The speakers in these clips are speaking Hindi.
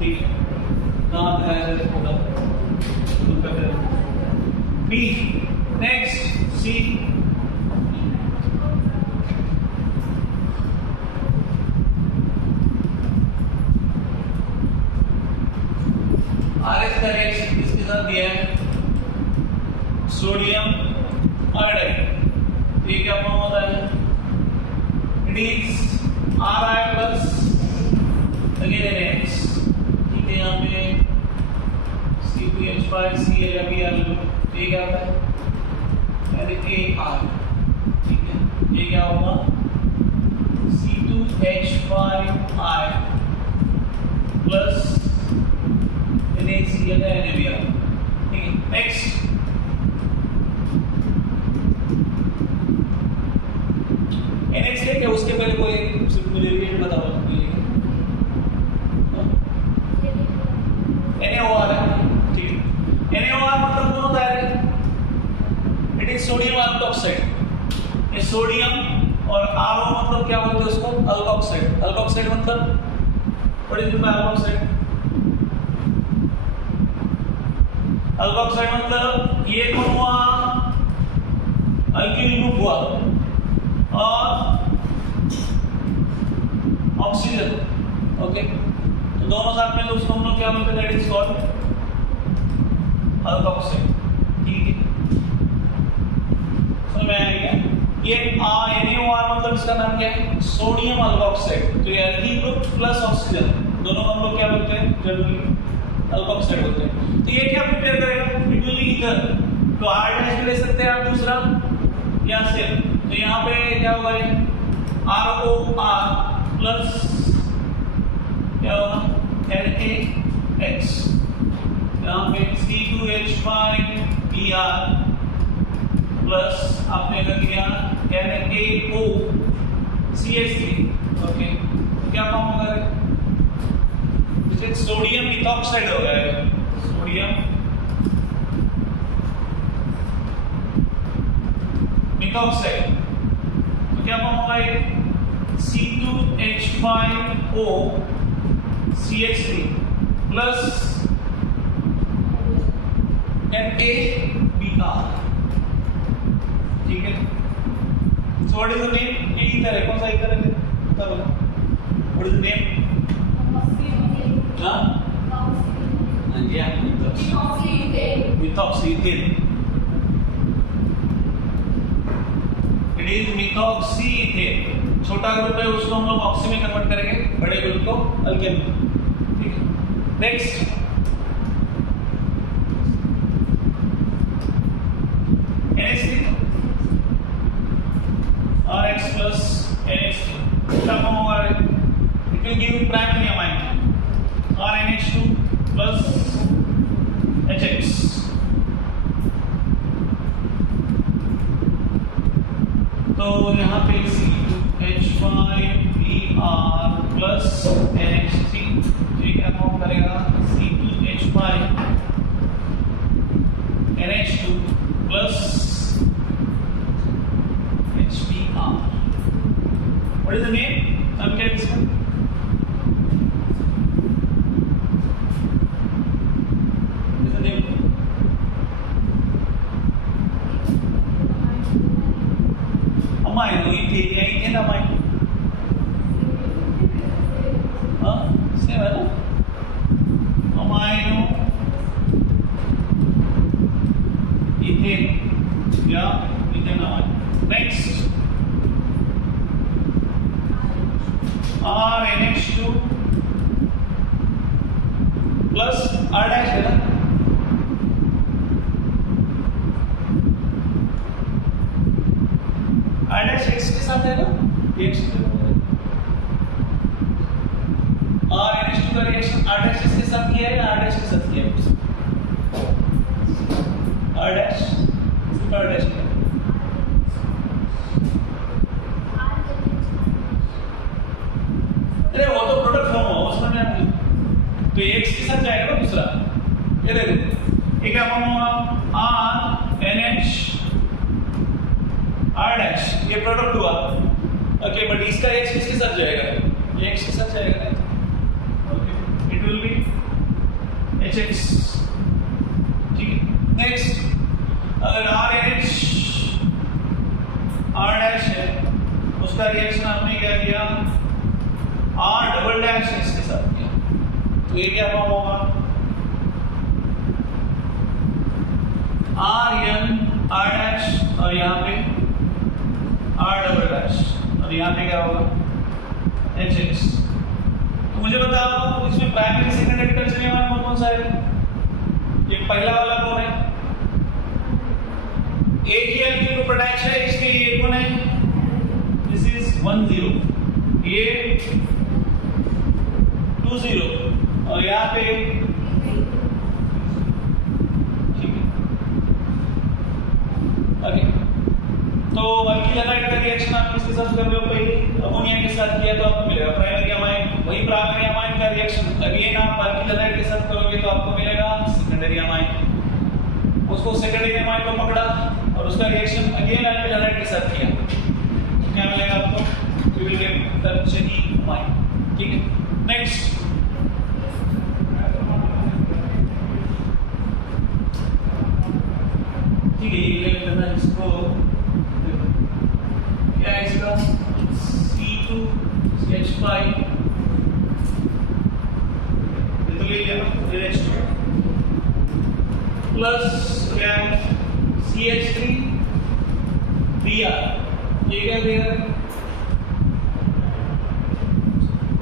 ठीक है, कहाँ पे है होगा बी। नेक्स्ट सी, आर एस का रिएक्शन किसके साथ दिया है, सोडियम आयोडाइड। ये क्या फॉर्म होता है, it is Ri plus again NH, ठीक है, यहाँ पे C2H5Cl या Br, ये क्या होता है NaR, ठीक है, ये क्या होगा C2H5I प्लस NaCl या NaBr, ठीक है। नेक्स्ट NH है क्या, उसके पहले कोई सिमिलरिटी बताओ, NaOR है, ठीक है। NaOR मतलब कौन होता है, इट इज सोडियम अल्कोक्साइड। ये सोडियम और RO मतलब क्या बोलते हैं उसको, अल्कोक्साइड। अल्कोक्साइड मतलब व्हाट इज अल्कोक्साइड, अल्कोक्साइड मतलब ये कौन हुआ, अल्किल ग्रुप हुआ और ऑक्सीजन, ओके, तो दोनों साथ में दोस्तों हम लोग क्या बोलते हैं, दैट इज कॉल्ड अल्कोक्साइड, ठीक है। समझ में आ गया, ये NaOR मतलब इसका नाम क्या है, सोडियम अल्कोक्साइड। तो ये अल्किल ग्रुप प्लस ऑक्सीजन दोनों हम लोग क्या बोलते हैं, जनरली अल्कोक्साइड बोलते हैं। तो ये क्या प्रिपेयर करेगा, इट विल बी ईथर, तो R डैश ले सकते हैं आप दूसरा या सिर्फ, तो यहाँ पे क्या होगा, ROR प्लस क्या होगा NaH, यहाँ पे C2H5Br प्लस आपने कर दिया NaOCH3, ओके, तो क्या फॉर्म होगा, सोडियम इथॉक्साइड हो गया, सोडियम इथॉक्साइड, तो क्या फॉर्म होगा ये C2H5O CH3 प्लस NaBr, ठीक है। So what is the name, ये ईथर है, कौन सा ईथर है बता बोलो, व्हाट इज द नेम, हाँ जी, मिथॉक्सीथेन, इट इज मिथॉक्सीथेन। छोटा ग्रुप है उसको हम लोग ऑक्सी में कन्वर्ट करेंगे, बड़े ग्रुप को अल्केन, ठीक है। Next NH3 RH plus NH2 क्या फॉर्म होगा, it will give primary amine RNH2 plus HX, तो यहाँ पे C2H5Br plus NH3, ये क्या फॉर्म करेगा C2H5NH2 plus HBr, what is the name, नाम क्या है इसका, अमाइनो, इथेन अमाइनो, हाँ सेम है ना, अमाइनो इथेन या ethane amino. Next RNH2 plus R dash है ना, R डैश X के साथ है ना, X RNH2 का रिएक्शन R डैश के साथ किया है या R डैश के साथ किया है, R डैश सिर्फ R डैश किया, अरे वो तो प्रोडक्ट फॉर्म हो उसमें क्या नहीं, तो X के साथ जाएगा ना दूसरा, ये देखो ये क्या फॉर्म होगा RNH R डैश, ये प्रोडक्ट हुआ, ओके, बट इसका X किसके साथ जाएगा, ये X के साथ जाएगा ना, okay, it will be HX, ठीक है। नेक्स्ट अगर RH R डैश है, उसका रिएक्शन आपने क्या किया, R डबल डैश इसके साथ किया, तो ये क्या फॉर्म होगा, RN R डैश और यहाँ पे R डबल डैश और यहाँ पे क्या होगा HX। तो मुझे बताओ इसमें प्राइमरी सेकेंडरी टर्शियरी अमाइन कौन सा है, ये पहला वाला कौन है, एक ही एल्कीन ग्रुप अटैच है, इसके ये कौन है, दिस इज 1 0, ये 2 0 और यहाँ पे ठीक है। ओके, तो अल्किल हैलाइड का रिएक्शन आप किसके साथ कर रहे हो, पहले अमोनिया के साथ किया तो आपको मिलेगा प्राइमरी अमाइन, वही प्राइमरी अमाइन का रिएक्शन अगेन आप अल्किल हैलाइड के साथ करोगे तो आपको मिलेगा सेकेंडरी अमाइन। उसको सेकेंडरी अमाइन को पकड़ा और उसका रिएक्शन अगेन अल्किल हैलाइड के साथ किया, तो क्या मिलेगा आपको, you will gate tertiary amine, ठीक है। नेक्स्ट ठीक है, ये ले लेना इसको, क्या है इसका C2CH5 ये तो ले लिया ना, प्लस क्या है CH3 Br, ये क्या देगा,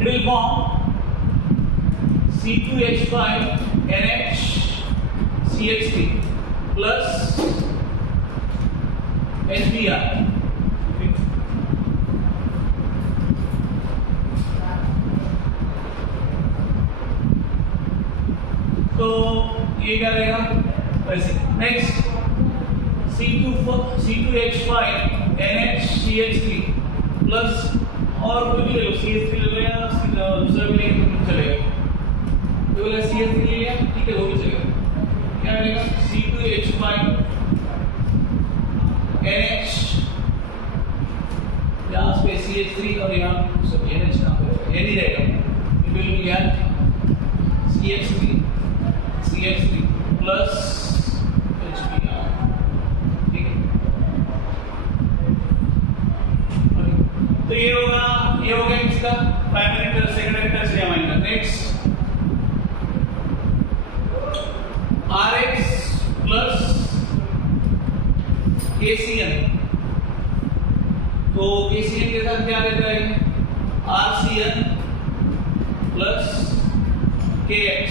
it will form C2H5 NH CH3 plus HBr, तो ये क्या रहेगा वैसे। नेक्स्ट C2H5 NHCH3 प्लस और कोई भी ले लो, CH3 ले लो या दूसरा भी ले चलेगा, तो बोला CH3 ले लिया, ठीक है वो भी चलेगा, क्या रहेगा C2H5 NH, यहाँ पे CH3 और यहाँ सब NH यहाँ पे ये नहीं रहेगा, it will be क्या CH3 प्लस HBr, ठीक है। तो ये हो गया किसका, प्राइमरी सेकेंडरी टर्शियरी अमाइन का। नेक्स्ट RX प्लस KCN, तो KCN के साथ क्या रहता है, RCN प्लस KX,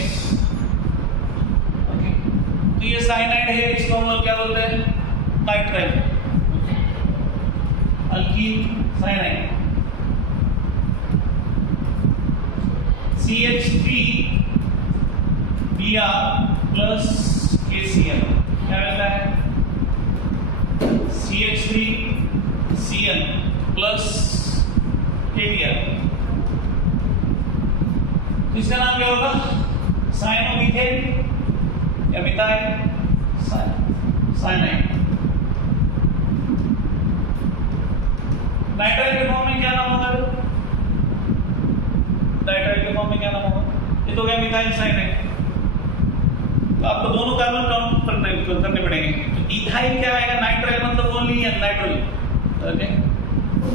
ओके। तो ये साइनाइड है, इसको हम लोग क्या बोलते हैं, nitrile, alkyne cyanide. CH3 Br plus KCN क्या रहता है, CH3 Cn प्लस KBr, इसका नाम क्या होगा, साइनोमीथेन या मिथाइल साइनाइड। नाइट्राइल के फॉर्म में क्या नाम होगा, नाइट्राइल के फॉर्म में क्या नाम होगा, ये तो गया मिथाइल साइनाइड। तो आपको दोनों कार्बन काउंट करने पड़ेंगे, तो इथाइल क्या आएगा, नाइट्राइल मतलब ओनली नाइट्रोजन, ओके,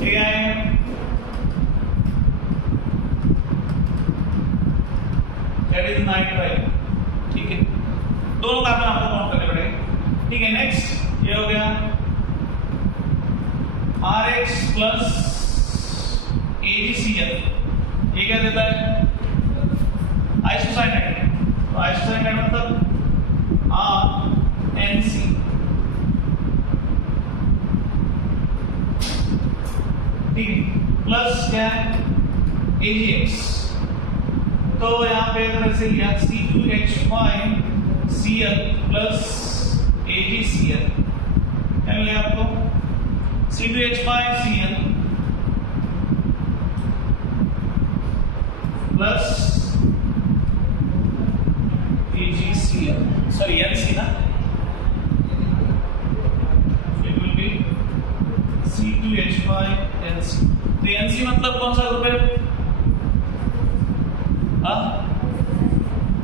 ये आएगा दैट इज नाइट्राइल, ठीक है, दोनों कार्बन आपको काउंट करने पड़ेंगे, ठीक है। नेक्स्ट ये हो गया RH प्लस AgCl, ये क्या देता है, आइसोसाइनाइड, तो आइसोसाइनाइड मतलब RNC, ठीक है, प्लस क्या है AgX, तो यहाँ पे अगर ऐसे लिया C2H5 Cl प्लस AgCl, क्या मिलेगा आपको, C2H5 Cl plus AgCl, sorry NC ना, it will be C2H5 NC, तो NC मतलब कौन सा ग्रुप है,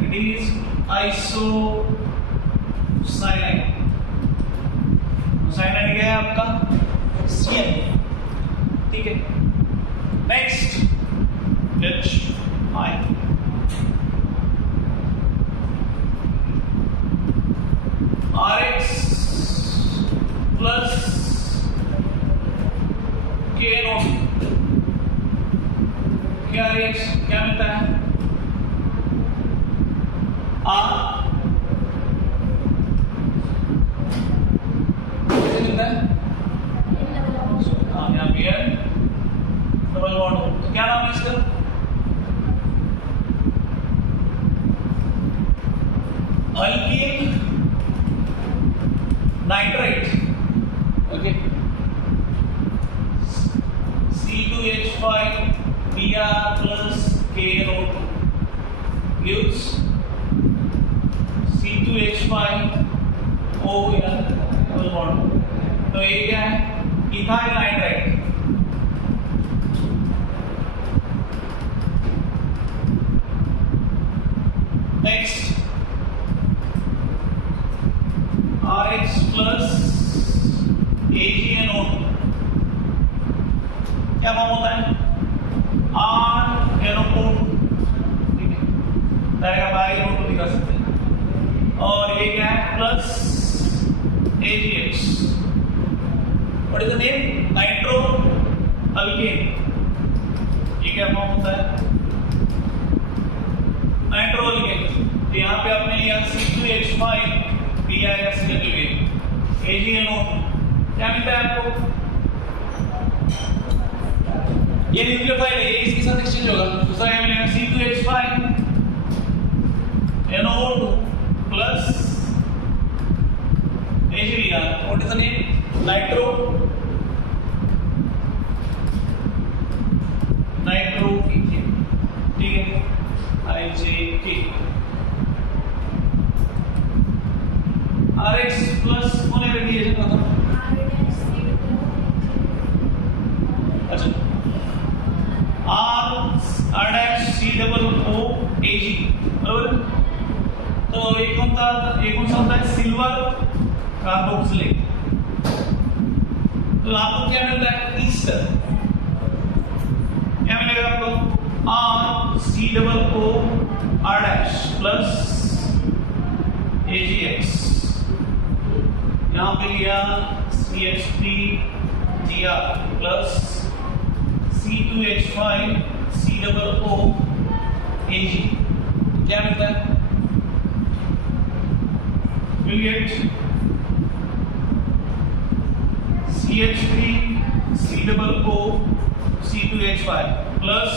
it is आइसोसाइनाइड, साइनाइड क्या है आपका CN, ठीक है। Next HI, RX plus KNO, क्या रिएक्शन क्या मिलता है कैसे मिलता है यहाँ पे डबल बॉन्ड, तो क्या नाम है इसका alkyl nitrite, okay. C2H5 Br plus KNO gives C2H5O या डबल बॉन्ड, तो ये क्या है ethyl nitrite. Next RX plus AgNO, क्या फॉर्म होता है R-NO2, ठीक है, डायरेक्ट आप R-NO2 दिखा सकते हैं। और ये क्या है plus AgX, what is the name nitro alkane, ये क्या फॉर्म होता है नाइट्रो अल्केन। तो यहाँ पे आपने लिया C2H5 AgNO, क्या मिलता है आपको ये न्यूक्लियोफाइल है, ये इसके साथ एक्सचेंज होगा, दूसरा क्या मिलेगा C2H5 NO2 plus AgBr, what is the name nitro ठीक है IJK। RX प्लस कौन है रेडिएशन का था अच्छा R-C-O-O AG, बराबर। तो ये कौन सा होता है सिल्वर कार्बोक्सिलेट, तो आपको क्या मिलता है ईस्टर, क्या मिलेगा आपको R-C-O-O-R' प्लस AgX, यहाँ पे लिया CH3Gr प्लस C2H5 COO-AG, क्या मिलता है will get CH3 COO C2H5 plus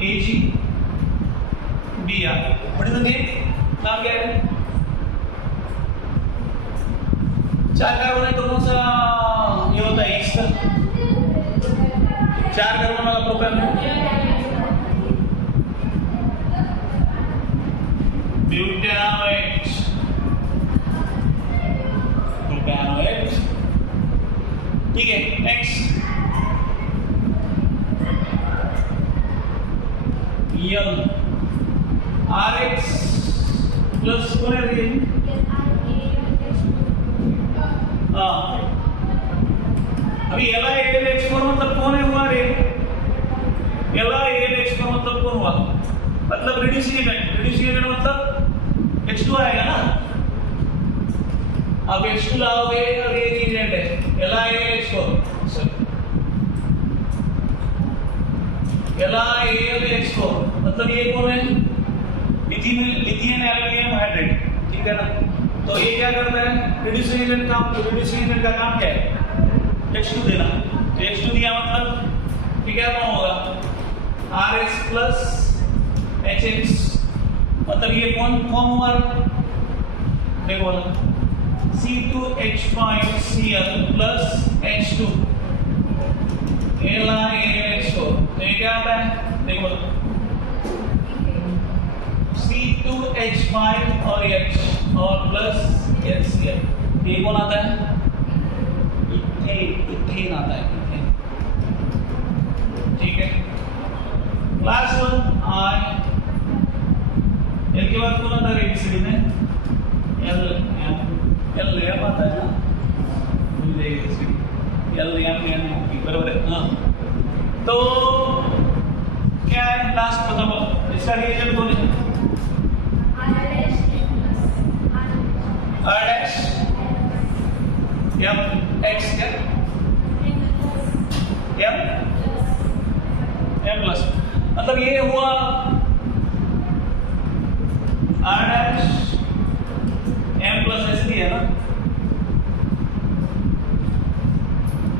AgBr, what is the name, नाम क्या है, चार कार्बन है तो कौन सा ये होता है ईस्टर, चार कार्बन वाला प्रोपेन ब्यूटानोएट, ठीक है। नेक्स्ट यंग RX प्लस कौन है अभी LiAlH4 मतलब कौन है हुआ रे, LiAlH4 मतलब कौन हुआ, मतलब रिड्यूसिंग एजेंट मतलब H2 आएगा ना, अब H2 लाओगे और ये एजेंट है LiAlH4, LiAlH4 मतलब ये कौन है लिथियम एल्यूमिनियम हाइड्रेट, ठीक है ना। तो ये क्या करता है रिड्यूसिंग एजेंट का काम क्या है H2 देना, तो H2 दिया मतलब ठीक है क्या होगा RS प्लस HX, मतलब ये कौन फॉर्म हुआ देखो बोला C2H5Cl प्लस H2 LiAlH4, तो ये क्या आता है देखो C2H5 और H और प्लस HCl, ये कौन आता है इथेन आता है इथेन, ठीक है। लास्ट वन अगर एबीसीडी में एल एम आता है ना, मिल जाएगी एबीसीडी एल एम एन बराबर है। हाँ, तो क्या है लास्ट बताओ, इसका रिएजेंट बोले आर डैश एम एक्स क्या एम प्लस, मतलब ये हुआ R dash M plus S D है ना।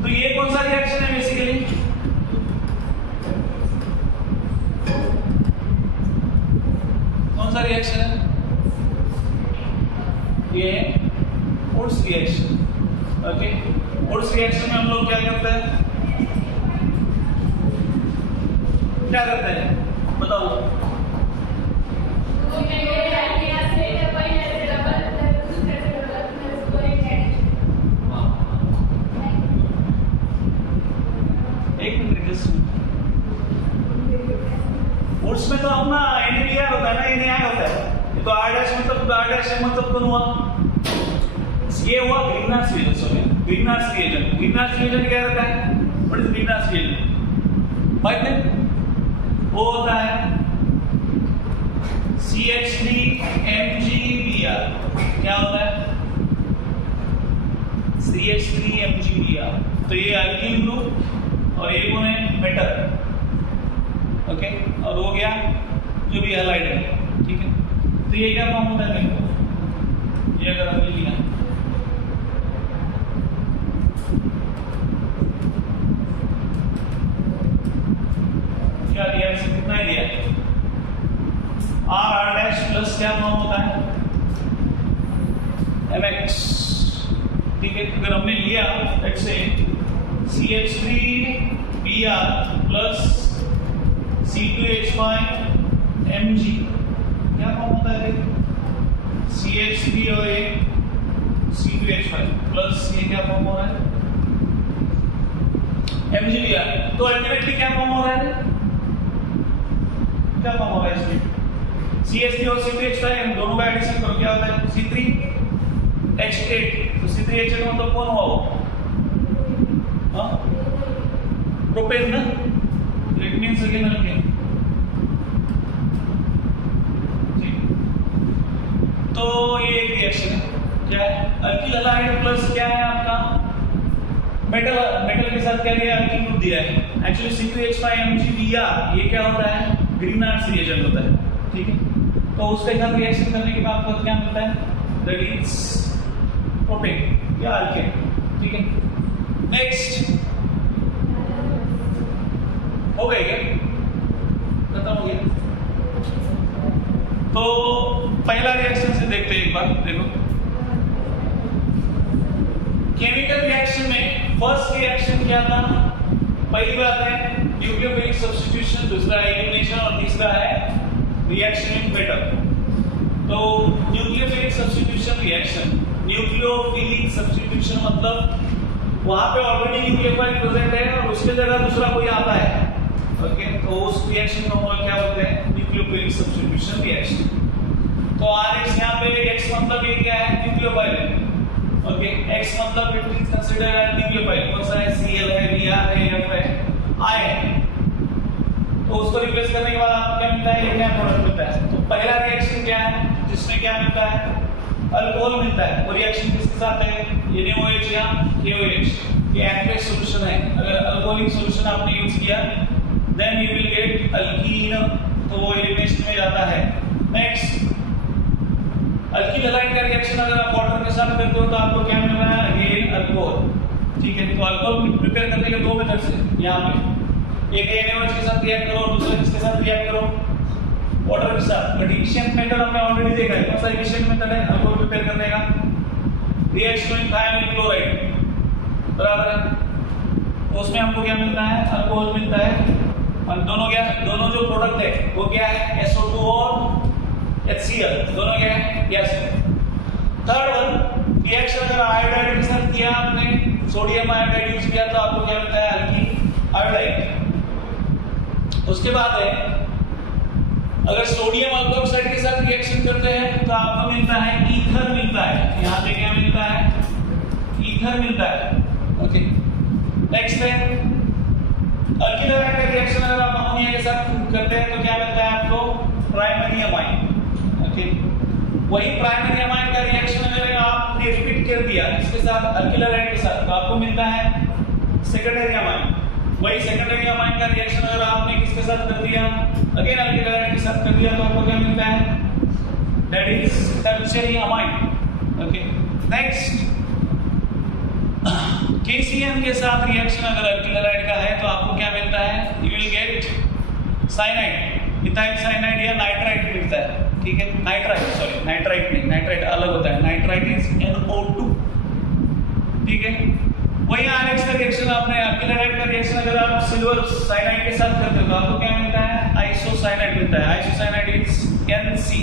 तो ये कौन सा रिएक्शन है बेसिकली, कौन सा रिएक्शन है, ये Wurtz reaction. Okay, Wurtz reaction में हम लोग क्या करते हैं, क्या करते हैं बताओ। एक मिनट, वुड्स में तो अपना NaBr होता है ना, NaI होता है, तो आर डैश मतलब आर डैश मतलब कौन हुआ, ये हुआ greenhouse reagent. Sorry, greenhouse reagent, greenhouse reagent क्या रहता है, what is greenhouse reagent, by the वो होता है CH3MgBr। क्या होता है CH3MgBr, तो ये अल्कीन ग्रुप और ये कौन है मेटल। ओके, और हो गया जो भी हैलाइड है, ठीक है। तो ये क्या फॉर्म होता है, ये अगर हमने लिया क्या दिया, इसमें कितना ही दिया, आर डैश प्लस क्या फॉर्म होता है MX, ठीक है। अगर हमने लिया let's say CH3Br plus C2H5Mg, क्या फॉर्म होता है CH3 और ये C2H5 प्लस ये क्या फॉर्म हो रहा है MgBr। तो अल्टीमेटली क्या फॉर्म हो रहा है, क्या फॉर्म हो रहा है इसमें CH3 और C2H5 दोनों का एडिशन करो, क्या होता है C3H8। तो C3H8 मतलब कौन हुआ वो, हाँ प्रोपेन ना, इट मींस अगेन अल्केन। तो ये एक रिएक्शन है, क्या है अल्किल हैलाइड प्लस क्या है आपका मेटल, मेटल के साथ क्या दिया, अल्किल ग्रुप दिया है। एक्चुअली C2H5MgBr ये क्या होता है, ग्रीनहाउस रिएजेंट होता है, ठीक है। तो उसके साथ रिएक्शन करने के बाद आपको क्या मिलता है, दैट इज प्रोपेन या अल्केन, ठीक है। नेक्स्ट हो गया क्या, खत्म हो गया। तो पहला रिएक्शन से देखते हैं एक बार, देखो केमिकल रिएक्शन में फर्स्ट रिएक्शन क्या था, पहली बात है न्यूक्लियोफिलिक सब्स्टिट्यूशन, दूसरा एलिमिनेशन और तीसरा है रिएक्शन इन मेटल। तो nucleophilic substitution reaction, nucleophilic substitution मतलब वहां पे ऑलरेडी न्यूक्लियोफाइल प्रेजेंट है और उसके जगह दूसरा कोई आता है, ओके। तो उस रिएक्शन को हम लोग क्या बोलते हैं, न्यूक्लियोफिलिक सब्स्टिट्यूशन रिएक्शन। तो RH यहाँ पे X मतलब ये क्या है, न्यूक्लियोफाइल है, ओके। X मतलब it is considered as nucleophile, कौन सा है, Cl है, Br है, F है, I है। तो उसको रिप्लेस करने के बाद आपको क्या मिलता है, ये क्या प्रोडक्ट मिलता है। तो पहला रिएक्शन क्या है, जिसमें क्या मिलता है, अल्कोहल मिलता है। वो रिएक्शन किसके साथ है, NaOH या KOH, ये एक्वस सॉल्यूशन है। अगर अल्कोहलिक सॉल्यूशन आपने यूज किया then you will get alkene, तो वो एलिमिनेशन में जाता है। नेक्स्ट अल्किल हैलाइड का रिएक्शन अगर आप वाटर के साथ करते हो तो आपको क्या मिल रहा है, अगेन अल्कोहल, ठीक है। तो अल्कोहल प्रिपेयर करने के दो मेथड्स हैं यहाँ पे, एक NaOH के साथ रिएक्ट करो, दूसरे किसके साथ रिएक्ट करो, वाटर के साथ। बट इफिशिएंट मेथड हमने ऑलरेडी देखा है, कौन सा इफिशिएंट मेथड है अल्कोहल प्रिपेयर करने का, रिएक्शन विद थायोनिल क्लोराइड, बराबर है। तो उसमें हमको क्या मिलता है, अल्कोहल मिलता है। और दोनों क्या, दोनों जो प्रोडक्ट है वो क्या है, SO2 और HCl, दोनों क्या है, गैस है। थर्ड वन रिएक्शन अगर आयोडाइड के साथ किया आपने, सोडियम आयोडाइड यूज किया तो आपको क्या मिलता है, अल्कीन आयोडाइड। उसके बाद है अगर सोडियम अल्कोक्साइड के साथ रिएक्शन करते हैं तो आपको मिलता है ईथर मिलता है। यहाँ पे क्या मिलता है? ईथर मिलता है। ओके, नेक्स्ट है अल्किल हैलाइड का रिएक्शन अगर आप अमोनिया के साथ करते हैं तो क्या मिलता है आपको? Primary amine. ओके, वही प्राइमरी अमाइन का रिएक्शन अगर आपने रिपीट कर दिया इसके साथ अल्किल हैलाइड के साथ तो आपको मिलता है सेकेंडरी अमाइन। वही सेकेंडरी अमाइन का रिएक्शन अगर आपने किसके साथ कर दिया? अगेन अल्किल हैलाइड के साथ कर दिया तो आपको क्या मिलता है? That is tertiary amine. Okay, next KCl के साथ रिएक्शन अगर अल्किल हैलाइड का है तो आपको क्या मिलता है? You will gate cyanide, ethyl cyanide या नाइट्राइट मिलता है। ठीक है, नाइट्राइट, सॉरी नाइट्राइट नहीं, नाइट्राइट अलग होता है, नाइट्राइट इज NO2। ठीक है, वही RX का रिएक्शन आपने अल्किल हैलाइड का रिएक्शन अगर आप सिल्वर साइनाइड के साथ करते हो तो आपको क्या मिलता है? आइसोसाइनाइड मिलता है। Isocyanide is NC।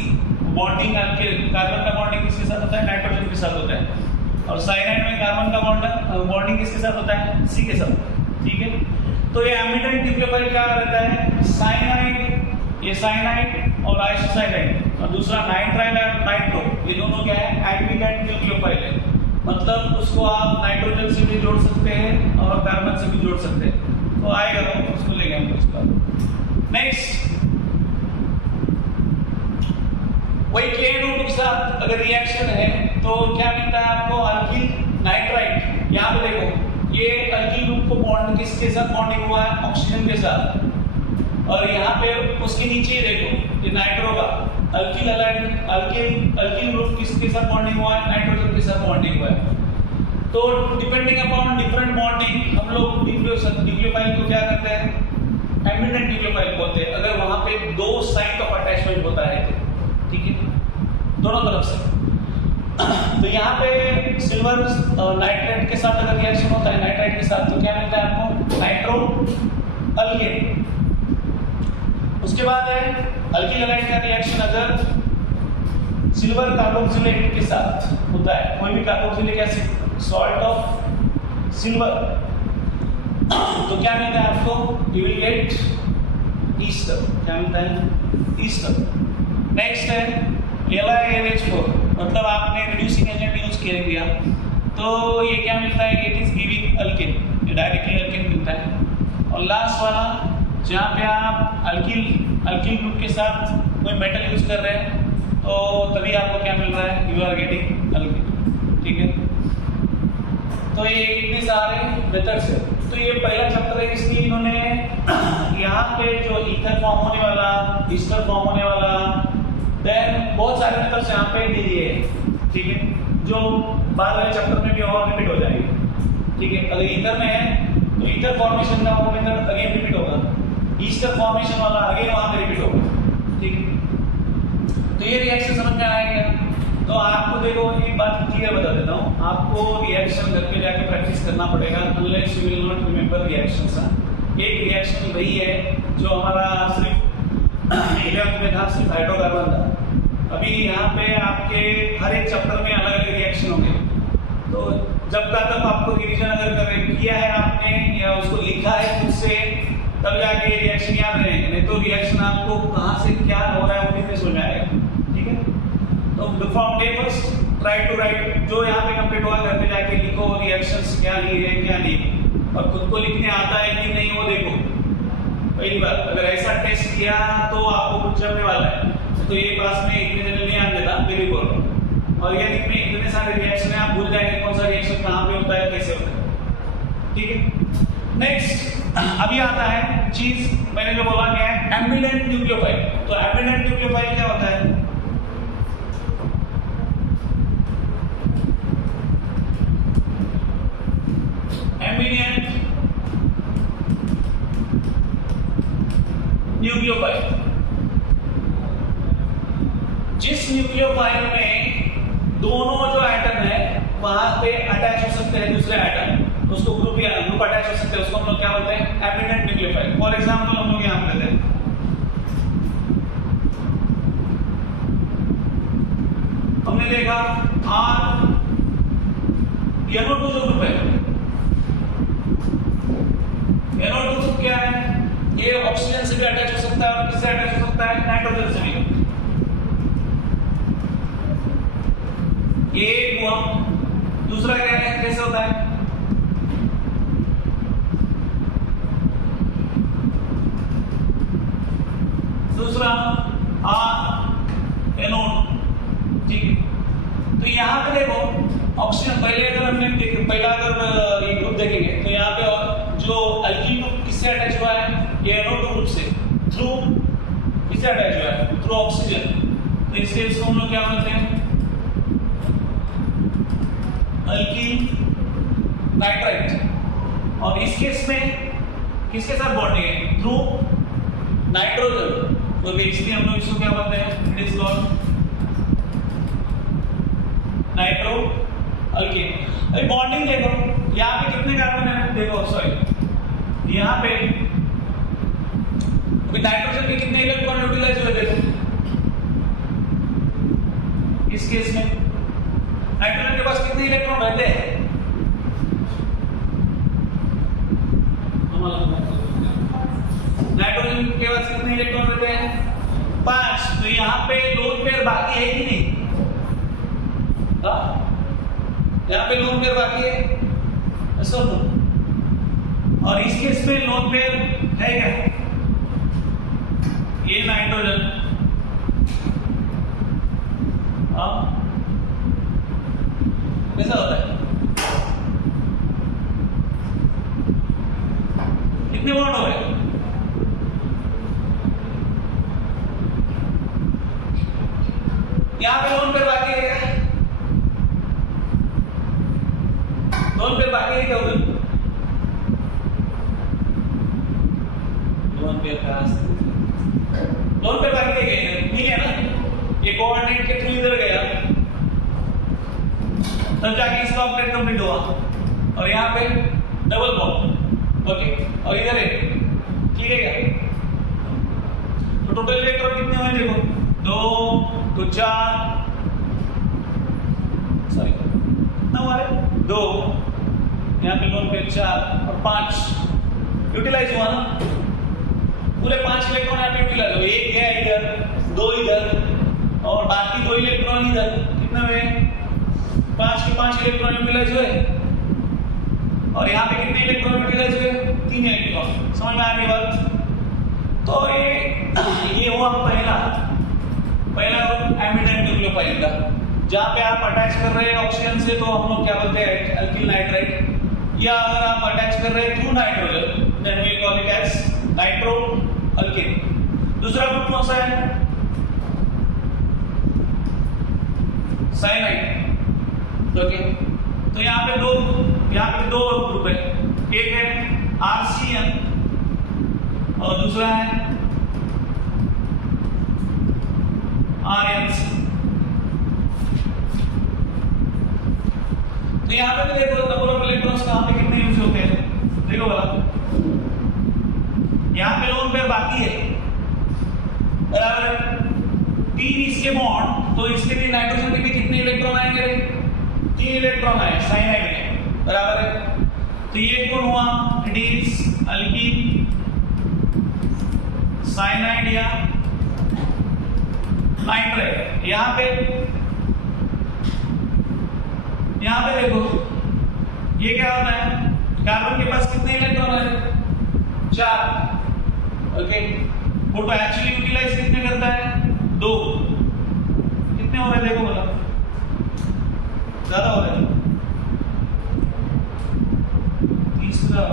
Bonding alkyl carbon का बॉन्डिंग किसके साथ होता है? नाइट्रोजन के साथ होता है। और साइनाइड में कार्बन का बॉन्डिंग किसके साथ होता है? C के साथ। ठीक है, तो ये एमिडेंट न्यूक्लियोफाइल क्या रहता है? साइनाइड, ये साइनाइड और आइसोसाइनाइड, और दूसरा नाइट्राइल और नाइट्रो, ये दोनों क्या है? एमिडेंट न्यूक्लियोफाइल है। मतलब उसको आप नाइट्रोजन से भी जोड़ सकते हैं और कार्बन से भी जोड़ सकते हैं। तो आएगा तो उसको लेंगे हम इस बार। नेक्स्ट वही KNO2 के साथ अगर रिएक्शन है तो क्या मिलता है आपको? Alkyl nitrite. यहाँ पे देखो ये अल्किल ग्रुप को बॉन्ड किसके साथ बॉन्डिंग हुआ है? ऑक्सीजन के साथ। और यहाँ पे उसके नीचे ही देखो ये नाइट्रो का अल्किल हैलाइड, अल्किल ग्रुप किसके साथ बॉन्डिंग हुआ है? नाइट्रोजन के साथ बॉन्डिंग हुआ है। तो डिपेंडिंग अपॉन डिफरेंट बॉन्डिंग हम लोग न्यूक्लियोफाइल को क्या करते हैं? एमिडेंट न्यूक्लियोफाइल बोलते हैं अगर वहां पे दो साइट ऑफ अटैचमेंट होता है तो। ठीक है, दोनों तरफ से। तो यहाँ पे सिल्वर नाइट्रेट के साथ अगर रिएक्शन होता है नाइट्राइट के साथ तो क्या मिलता है आपको? Nitro alkane. उसके बाद है अल्किल हैलाइड का रिएक्शन अगर सिल्वर कार्बोक्सिलेट के साथ होता है, कोई भी carboxylic acid salt of silver, तो क्या मिलता है आपको? You will gate Easter. क्या मिलता है? ईस्टर। नेक्स्ट है LiNH4, मतलब आपने रिड्यूसिंग एजेंट यूज किया तो ये क्या मिलता है? इट इज गिविंग अल्केन, ये डायरेक्टली अल्केन मिलता है। और लास्ट वाला जहाँ पे आप अल्किल ग्रुप के साथ कोई मेटल यूज कर रहे हैं तो तभी आपको क्या मिल रहा है? You are getting alkane. ठीक है, तो ये इतने सारे मेथड्स है। तो ये पहला चैप्टर है, इसलिए इन्होंने यहाँ पे जो ईथर फॉर्म होने वाला, ईस्टर फॉर्म होने वाला, देन बहुत सारे मेथड्स यहाँ पे दे दिए हैं। ठीक है, जो बाद वाले चैप्टर में भी और रिपीट हो जाएगी। ठीक है, अगर ईथर में है तो ईथर फॉर्मेशन का वो मेथड अगेन रिपीट होगा, ईस्टर फॉर्मेशन वाला अगेन वहां पे रिपीट होगा। ठीक है, तो ये रिएक्शन समझ में आएगा। तो आपको देखो एक बात क्लियर बता देता हूँ, आपको रिएक्शन घर पे जाके प्रैक्टिस करना पड़ेगा, unless you will not remember reactions. एक रिएक्शन वही है जो हमारा सिर्फ 11th में था, सिर्फ हाइड्रोकार्बन था। अभी यहाँ पे आपके हर एक चैप्टर में अलग अलग रिएक्शन होंगे, तो जब तक आपको रिवीजन अगर किया है आपने या उसको लिखा है खुद से तब जाके रिएक्शन याद रहेंगे, नहीं तो रिएक्शन आपको कहाँ से क्या हो रहा है वो नहीं समझ में आएगा। ठीक है, तो from day first try to write, जो यहाँ पे कंप्लीट हुआ घर पे जाके लिखो रिएक्शंस क्या लिए हैं क्या नहीं, और खुद को लिखने आता है कि नहीं वो देखो। पहली बार अगर ऐसा टेस्ट किया तो आपको कुछ जमने वाला है, तो ये क्लास में इतने जने नहीं आने देता मेरे को, और ये में इतने सारे रिएक्शन है आप भूल जाएंगे कौन सा रिएक्शन कहाँ पे होता है कैसे होता है। ठीक है, नेक्स्ट अभी आता है चीज मैंने जो बोला क्या है, एमिडेंट न्यूक्लियोफाइल। तो एमिडेंट न्यूक्लियोफाइल क्या होता है? एमिडेंट न्यूक्लियोफाइल, जिस न्यूक्लियोफाइल में दोनों जो एटम है वहां पे अटैच हो सकते हैं दूसरे एटम, उसको ग्रुप या ग्रुप अटैच हो सकते हैं, उसको हम लोग क्या बोलते हैं? एमिडेंट न्यूक्लियोफाइल। फॉर एग्जांपल हम लोग यहां पे लेते हैं, हमने देखा R NO2 जो ग्रुप है, NO2 ग्रुप क्या है? ये ऑक्सीजन से भी अटैच हो सकता है और किससे अटैच हो सकता है, नाइट्रोजन से भी। ये एक हुआ। दूसरा क्या है, कैसे होता है, दूसरा आर एनोड, ठीक है। तो यहाँ पे देखो ऑक्सीजन, पहले अगर हमने पहला अगर ये ग्रुप देखेंगे तो यहाँ पे जो अल्कीन ग्रुप किससे अटैच हुआ है, ये एनोड ग्रुप से, थ्रू किससे अटैच हुआ है, थ्रू ऑक्सीजन। तो इससे इसको हम लोग क्या बोलते हैं, अल्कीन नाइट्राइट। और इस केस में किसके साथ बॉन्डिंग है, थ्रू नाइट्रोजन, तो इसलिए हम लोग इसको क्या बोलते हैं, it is called nitro alkyne. अभी बॉन्डिंग देखो, यहाँ पे कितने कार्बन है, देखो सॉरी यहाँ पे अभी नाइट्रोजन के कितने इलेक्ट्रॉन यूटिलाइज हुए, देखो इस केस में नाइट्रोजन के पास कितने इलेक्ट्रॉन रहते हैं, नाइट्रोजन के पास कितने इलेक्ट्रॉन रहते हैं, 5। तो यहाँ पे लोन पेयर बाकी है कि नहीं, यहाँ पे लोन पेयर बाकी है, सुनो। और इस केस में लोन पेयर है क्या, ये नाइट्रोजन, कैसा होता है, कितने बॉन्ड हो गए, यहाँ पे लोन पेयर बाकी है क्या, लोन पेयर बाकी है क्या उधर, लोन पेयर बाकी है क्या, नहीं है ना, ये कोऑर्डिनेट के थ्रू इधर गया तब जाके इसका ऑक्टेट कंप्लीट हुआ, और यहाँ पे डबल बॉन्ड, ओके, और इधर है, ठीक है क्या। तो टोटल इलेक्ट्रॉन कितने हुए देखो, 2 तो 4, सॉरी कितना हुआ है, 2, यहाँ पे लोन पे 4 और 5 यूटिलाइज हुआ ना, पूरे 5 इलेक्ट्रॉन यहाँ पे यूटिलाइज हुए, एक गया इधर, 2 इधर और बाकी 2 इलेक्ट्रॉन इधर, कितने हुए, 5 के 5 इलेक्ट्रॉन यूटिलाइज हुए। और यहाँ पे कितने इलेक्ट्रॉन यूटिलाइज हुए, 3 इलेक्ट्रॉन, समझ में आ गई बात। तो ये हुआ पहला ग्रुप एमिडेंट न्यूक्लियोफाइल का, जहाँ पे आप अटैच कर रहे हैं ऑक्सीजन से तो हम लोग क्या बोलते हैं, अल्किल नाइट्राइट, या अगर आप अटैच कर रहे हैं through nitrogen then we call it as nitro alkyl. दूसरा ग्रुप कौन सा है, साइनाइड, ओके। तो यहाँ पे दो ग्रुप है, एक है आरसीएन और दूसरा है आरएनसी। तो यहाँ पे भी देखो नंबर ऑफ इलेक्ट्रॉन्स कहाँ पे कितने यूज होते हैं, देखो भला, यहाँ पे लोन पेयर बाकी है, बराबर है, 3 इसके बॉन्ड, तो इसके भी नाइट्रोजन के भी कितने इलेक्ट्रॉन आएंगे रे, 3 इलेक्ट्रॉन आए साइनाइड में, बराबर है। तो ये कौन हुआ, इट इज अल्कीन साइनाइड या नाइट्राइट। यहाँ पे देखो ये क्या होता है, कार्बन के पास कितने इलेक्ट्रॉन है, 4, ओके। वो तो एक्चुअली यूटिलाइज कितने करता है, 2, कितने हो रहे देखो बोला, ज्यादा हो रहे हैं। तीसरा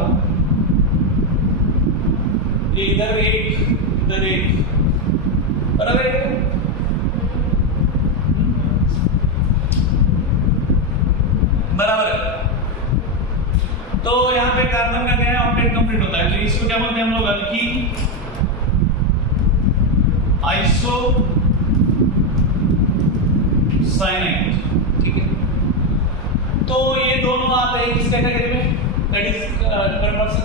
ये इधर 1 इधर 1, बराबर है। बराबर है। तो यहाँ पे कार्बन का क्या है, ऑक्टेट कंप्लीट होता है, तो इसको क्या बोलते हैं हम लोग, अल्कीन आइसो साइनाइड, ठीक है। तो ये दोनों आते हैं किस कैटेगरी में, that is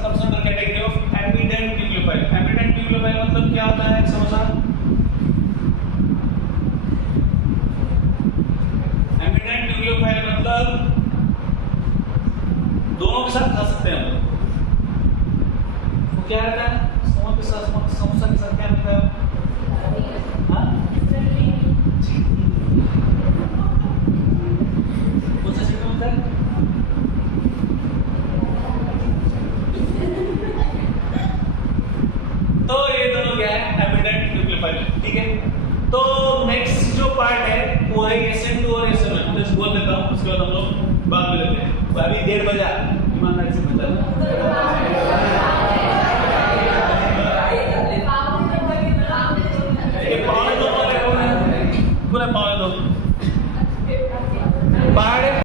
comes under category of ambident nucleophile. Ambident nucleophile मतलब क्या होता है, समझा, एमिडेंट न्यूक्लियोफाइल मतलब दोनों के साथ खा सकते हैं हम, वो क्या रहता है, समझ के साथ उसके बाद हम लोग बाद में लेते हैं। तो अभी 1:30 बजा, ईमानदारी से बजा ना।